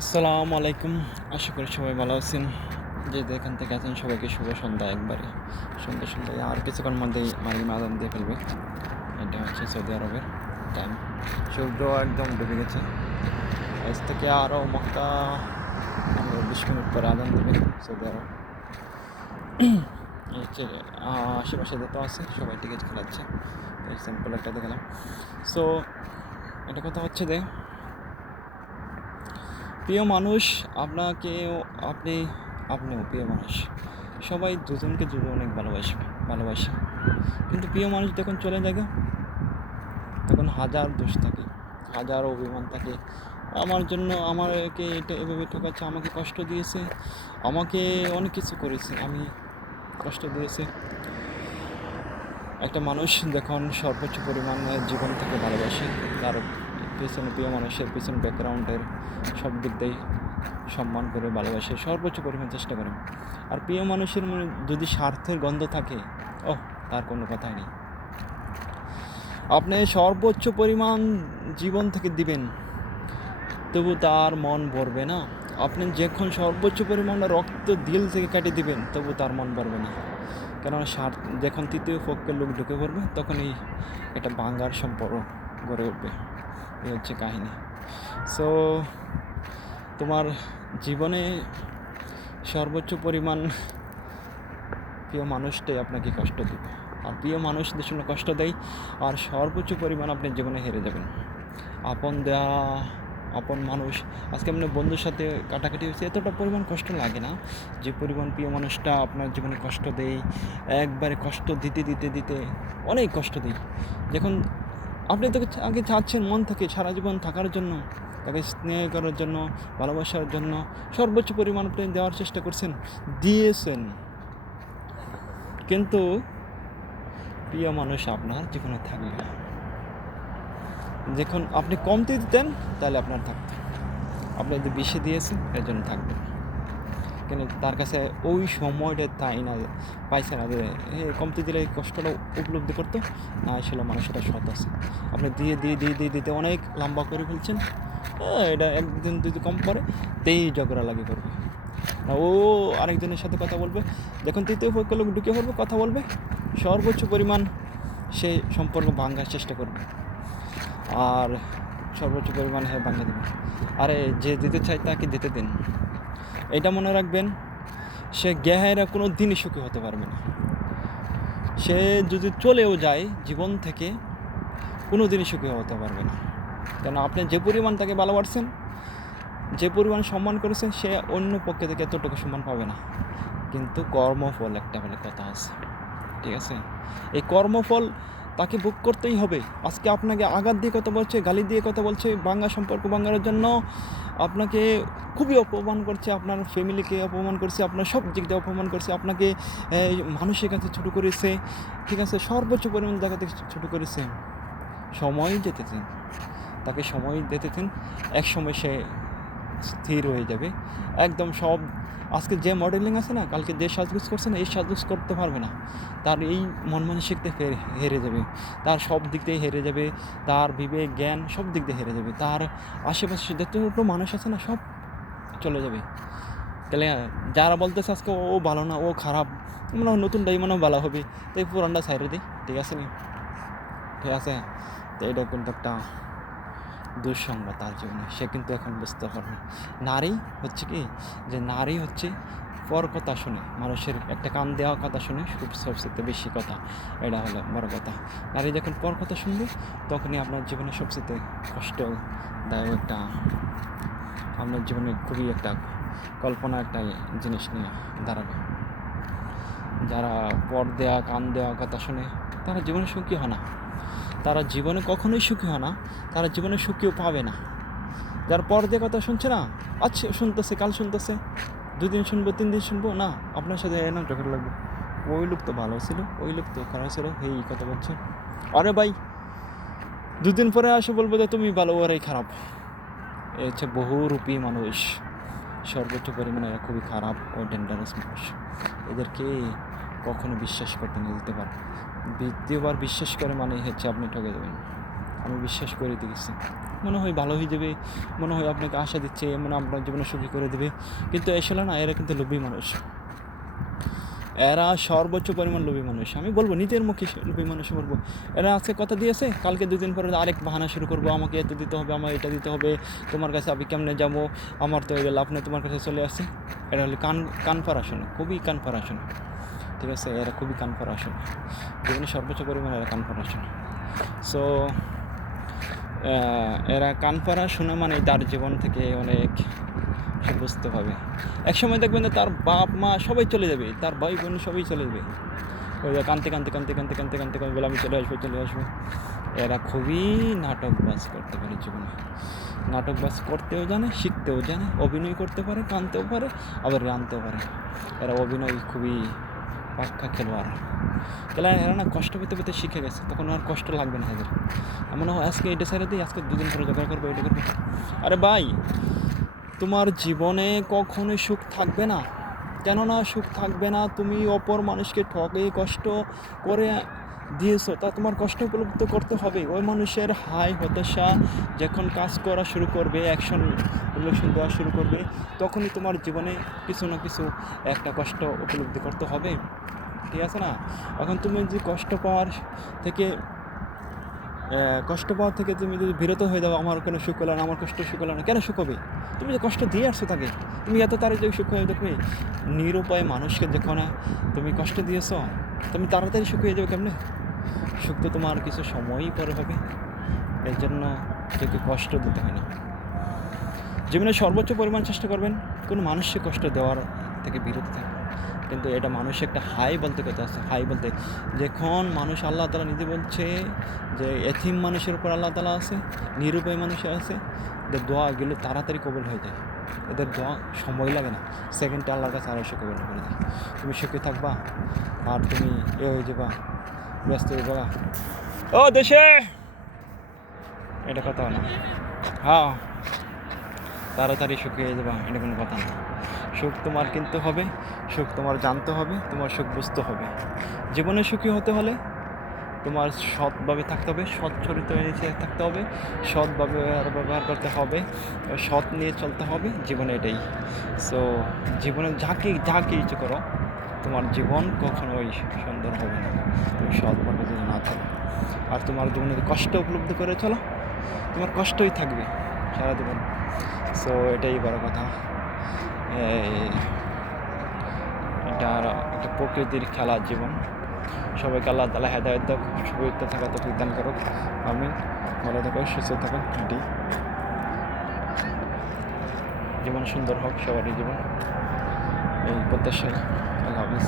আসসালামু আলাইকুম। আশা করি সবাই ভালো আছেন। যে যেখান থেকে আছেন সবাইকে শুভ সন্ধ্যা একবারে। সন্ধ্যায় আর কিছুক্ষণ মধ্যেই মাগরিব আযান দিয়ে ফেলবে। এটা হচ্ছে সৌদি আরবের টাইম। সূর্য একদম ডুবে গেছে। আজ থেকে আরও মক্কা ২০ মিনিট পরে আযান দেবে সৌদি আরব। এই হচ্ছে আশেপাশে যত আছে সবাই টিকিট খেলাচ্ছে। এক্সাম্পল একটা দেখালাম। সো এটা কথা হচ্ছে যে প্রিয় মানুষ আপনাকেও আপনি আপনিও প্রিয় মানুষ। সবাই দুজনকে অনেক ভালোবাসে। কিন্তু প্রিয় মানুষ যখন চলে যায় তখন হাজার দোষ থাকে, হাজার অভিমান থাকে। আমার জন্য আমাকে এটা এভাবে ঠকাচ্ছে, আমাকে কষ্ট দিয়েছে, আমাকে অনেক কিছু করেছে, আমি কষ্ট দিয়েছে। একটা মানুষ যখন সর্বোচ্চ পরিমাণে জীবন থেকে ভালোবাসে, তার পেছনে প্রিয় মানুষের পেছনে ব্যাকগ্রাউন্ডের সব দিক দিয়েই সম্মান করে ভালোবাসে, সর্বোচ্চ পরিমাণ চেষ্টা করে। আর প্রিয় মানুষের মনে যদি স্বার্থের গন্ধ থাকে, তার কোনো কথাই নেই। আপনি সর্বোচ্চ পরিমাণ জীবন থেকে দিবেন, তবু তার মন ভরবে না। আপনি যখন সর্বোচ্চ পরিমাণ রক্ত দিল থেকে কেটে দিবেন, তবু তার মন ভরবে না। কেননা যখন তৃতীয় পক্ষের লোক ঢুকে পড়বে, তখনই একটা ভাঙার সম্পর্ক গড়ে উঠবে। এই হচ্ছে কাহিনী। সো তোমার জীবনে সর্বোচ্চ পরিমাণ প্রিয় মানুষটাই আপনাকে কষ্ট দেবে। আর প্রিয় মানুষদের জন্য কষ্ট দেয়, আর সর্বোচ্চ পরিমাণ আপনি জীবনে হেরে যাবেন। আপন মানুষ, আজকে আপনার বন্ধুর সাথে কাটাকাটি হয়েছে, এতটা পরিমাণ কষ্ট লাগে না যে পরিমাণ প্রিয় মানুষটা আপনার জীবনে কষ্ট দেয়। একবারে কষ্ট দিতে দিতে দিতে অনেক কষ্ট দেয়। যখন আপনি তাকে আগে চাচ্ছেন মন থেকে সারা জীবন থাকার জন্য, তাকে স্নেহ করার জন্য, ভালোবাসার জন্য সর্বোচ্চ পরিমাণ আপনি দেওয়ার চেষ্টা করছেন, দিয়েছেন। কিন্তু প্রিয় মানুষ আপনার জীবনে থাকবে না। যখন আপনি কমতে দিতেন, তাহলে আপনার থাকতো। আপনি যদি বেশি দিয়েছেন, এর জন্য থাকবে না। কিন্তু তার কাছে ওই সময়টা তাই না, পাইছে না যে কমতে দিলে এই কষ্টটা উপলব্ধি করতো না। আসলে মানুষটা সৎ আছে। আপনি দিয়ে দিয়ে দিয়ে দিয়ে দিতে অনেক লম্বা করে ফেলছেন। এটা একদিন যদি কম পড়ে, তেই ঝগড়া লাগে পড়বে না। ও আরেকজনের সাথে কথা বলবে, যখন তৃতীয় পক্ষ লোক ঢুকে পড়বে, কথা বলবে, সর্বোচ্চ পরিমাণ সে সম্পর্ক ভাঙার চেষ্টা করবে, আর সর্বোচ্চ পরিমাণ ভাঙে দেবে। আরে যে দিতে চায় তাকে দিতে দিন। এটা মনে রাখবেন, সে গেহাইরা কোনো দিনই সুখী হতে পারবে না। সে যদি চলেও যায় জীবন থেকে, কোনো দিনই সুখী হতে পারবে না। কেন আপনি যে পরিমাণ তাকে ভালোবাসছেন, যে পরিমাণ সম্মান করেছেন, সে অন্য পক্ষে থেকে এতটুকু সম্মান পাবে না। কিন্তু কর্মফল একটা বলে কথা আছে, ঠিক আছে? এই কর্মফল তাকে ভোগ করতেই হবে। আজকে আপনাকে আঘাত দিয়ে কথা বলছে, গালি দিয়ে কথা বলছে, ভাঙা সম্পর্ক ভাঙার জন্য আপনাকে খুবই অপমান করছে, আপনার ফ্যামিলিকে অপমান করছে, আপনার সব দিক দিয়ে অপমান করছে, আপনাকে মানুষের কাছে ছোটো করেছে, ঠিক আছে? সর্বোচ্চ পরিমাণ জায়গা থেকে ছোটো করেছে। সময় যেতে দিন, তাকে সময় দিতে দিন। এক সময় সে স্থির হয়ে যাবে একদম। সব আজকে যে মডেলিং আছে না, কালকে যে সাজগোজ করছে না, এই সাজগোজ করতে পারবে না। তার এই মন মানসিকতা হেরে যাবে, তার সব দিক দিয়ে হেরে যাবে, তার বিবেক জ্ঞান সব দিক দিয়ে হেরে যাবে, তার আশেপাশে যতটুকু মানুষ আছে না, সব চলে যাবে। তাহলে যারা বলতেছে আজকে ও ভালো না, ও খারাপ, মনে হয় নতুনটাই মনে ভালো হবে, তো এই পুরানটা সাইডে দিই, ঠিক আছে নি? ঠিক আছে? তো এটা কিন্তু একটা দুঃসংবাদ তার জীবনে। সে কিন্তু এখন বুঝতে পারবে। নারী হচ্ছে কি, যে নারী হচ্ছে পর কথা শুনে, মানুষের একটা কান দেওয়া কথা শুনে খুব সবচেয়ে বেশি কথা। এটা হলো বড় কথা। নারী যখন পর কথা শুনবে, তখনই আপনার জীবনে সবচেয়ে কষ্টদায়ক একটা, আপনার জীবনে খুবই একটা কল্পনা একটা জিনিস নিয়ে দাঁড়াবে। যারা পর দেওয়া কান দেওয়া কথা শুনে, তারা জীবনে সুখী হয় না। তারা জীবনে কখনোই সুখী হয় না, তারা জীবনে সুখীও পাবে না। যার পর দিয়ে কথা শুনছে না, আচ্ছা শুনতেছে, কাল শুনতেছে, 2 দিন শুনবো, 3 দিন শুনবো, না আপনার সাথে না ঝগড়া লাগবে। ওই লোক তো ভালো ছিল, ওই লোক তো খারাপ ছিল, এই কথা বলছে। আরে ভাই, 2 দিন পরে আসে বলবো যে তুমি ভালো, ওরাই খারাপ। এ হচ্ছে বহুরূপী মানুষ। সর্বোচ্চ পরিমাণে এরা খুবই খারাপ ও ডেঞ্জারাস মানুষ। এদেরকে কখনো বিশ্বাস করতে না দিতে পারে। দ্বিতীয়বার বিশ্বাস করে মানে হচ্ছে আপনি ঠকে দেবেন। আমি বিশ্বাস করে দিয়েছি। মনে হয় ভালো হয়ে যাবে, মনে হয় আপনাকে আশা দিচ্ছে, মনে হয় আপনার জীবনে সুখী করে দেবে, কিন্তু আসলে না, এরা কিন্তু লোভী মানুষ। এরা সর্বোচ্চ পরিমাণ লোভী মানুষ, আমি বলবো নিজের মুখে লোভী মানুষ বলবো। এরা আজকে কথা দিয়েছে, কালকে 2 দিন পরে আরেক বাহানা শুরু করবো, আমাকে এত দিতে হবে, আমার এটা দিতে হবে, তোমার কাছে আমি কেমনে যাবো, আমার তো এগুলো লাভ নেই, তোমার কাছে চলে আসছে। এরা হলো কান পাড়া শোনে, খুবই কান পাড়া শোনে, ঠিক আছে, এরা খুবই কান পাড়া শোনে, জীবনে সর্বোচ্চ পরিমাণে এরা কান পাড়া শোনে। সো এরা কান পাড়া শোনা মানে তার জীবন থেকে অনেক সে বুঝতে পারবে। একসময় দেখবেন যে তার বাপ মা সবাই চলে যাবে, তার ভাই বোন সবাই চলে যাবে, ওই যে কাঁদতে কাঁদতে কাঁদতে কাঁদতে কাঁদতে কাঁদতে কাঁদতে বলে আমি চলে আসবো চলে আসবো। এরা খুবই নাটকবাজ করতে পারে জীবনে, নাটকবাজ করতেও জানে, শিখতেও জানে, অভিনয় করতে পারে, কাঁদতেও পারে, আবার রানতেও পারে। এরা অভিনয় খুবই পাক্কা খেলোয়াড়। তাহলে এরা না কষ্ট পেতে পেতে শিখে গেছে, তখন আর কষ্ট লাগবে না এদের। এমন হয় আজকে এটা ছেড়ে দিই, আজকে 2 দিন পরে জোগাড় করবো, এটা করবো। আরে ভাই, তোমার জীবনে কখনোই সুখ থাকবে না। কেননা সুখ থাকবে না, তুমি অপর মানুষকে ঠকে কষ্ট করে দিয়েছো, তা তোমার কষ্ট উপলব্ধ করতে হবে। ওই মানুষের হাই হতাশা যখন কাজ করা শুরু করবে, অ্যাকশন রিলেশন দেওয়া শুরু করবে, তখনই তোমার জীবনে কিছু না কিছু একটা কষ্ট উপলব্ধি করতে হবে, ঠিক আছে না? এখন তুমি যে কষ্ট পাওয়ার থেকে তুমি যদি বিরত হয়ে যাও, আমার কোনো সুখ হলো না, আমার কষ্ট সুখ হলো না, কেন সুখ হবে? তুমি যে কষ্ট দিয়ে আসছো তাকে, তুমি এত তাড়াতাড়ি সুখ হয়ে দেখবে? নিরুপায় মানুষকে যখন তুমি কষ্ট দিয়েছ, তুমি তাড়াতাড়ি সুখ হয়ে যাবে কেমনে? সুখ তো তোমার কিছু সময়ই পরে হবে। এর জন্য কেউকে কষ্ট দিতে হয় না। জীবনে সর্বোচ্চ পরিমাণ চেষ্টা করবেন কোনো মানুষকে কষ্ট দেওয়ার থেকে বিরত থাকবে। কিন্তু এটা মানুষ একটা হাই বলতে কথা আছে, হাই বলতে যখন মানুষ, আল্লাহ তাআলা নিজে বলছে যে এতিম মানুষের উপর আল্লাহ তাআলা আছে, নিরুপায় মানুষের আছে, এদের দোয়াগুলো তাড়াতাড়ি কবুল হয়ে যায়, এদের দোয়া সময় লাগে না, সেকেন্ডে আল্লাহর কাছে আড়াইশো কবুল করে দেয়। তুমি সুখে থাকবা আর তুমি হয়ে যাবা, ব্যস্ত হয়ে যাবা ও দেশে, এটা কথা না। হ্যাঁ, তাড়াতাড়ি সুখ হয়ে যাবা, এটা কোনো কথা না। সুখ তোমার কিনতে হবে, সুখ তোমার জানতে হবে, তোমার সুখ বুঝতে হবে। জীবনে সুখী হতে হলে তোমার সৎভাবে থাকতে হবে, সৎ চরিত্র নিয়ে থাকতে হবে, সৎভাবে ব্যবহার করতে হবে, সৎ নিয়ে চলতে হবে, জীবনে এটাই। সো জীবনে যাকে ইচ্ছে করো, তোমার জীবন কখনোই সুন্দর হবে না তুমি সৎভাবে যদি না থাকো। আর তোমার জীবনে কষ্ট উপলব্ধি করে চলো, তোমার কষ্টই থাকবে সারা জীবন। সো এটাই বড় কথা। এটা একটা প্রকৃতির খেলা জীবন। সবাইকে আল্লাহ তাআলা হেদায়েত দাও, সুবিধা থাকা তৌফিক দান করুক, আমিন। ভালো থাকো, সুস্থ থাকো, জীবন সুন্দর হোক সবারই জীবন, এই প্রত্যাশায়। আল্লাহ হাফিজ।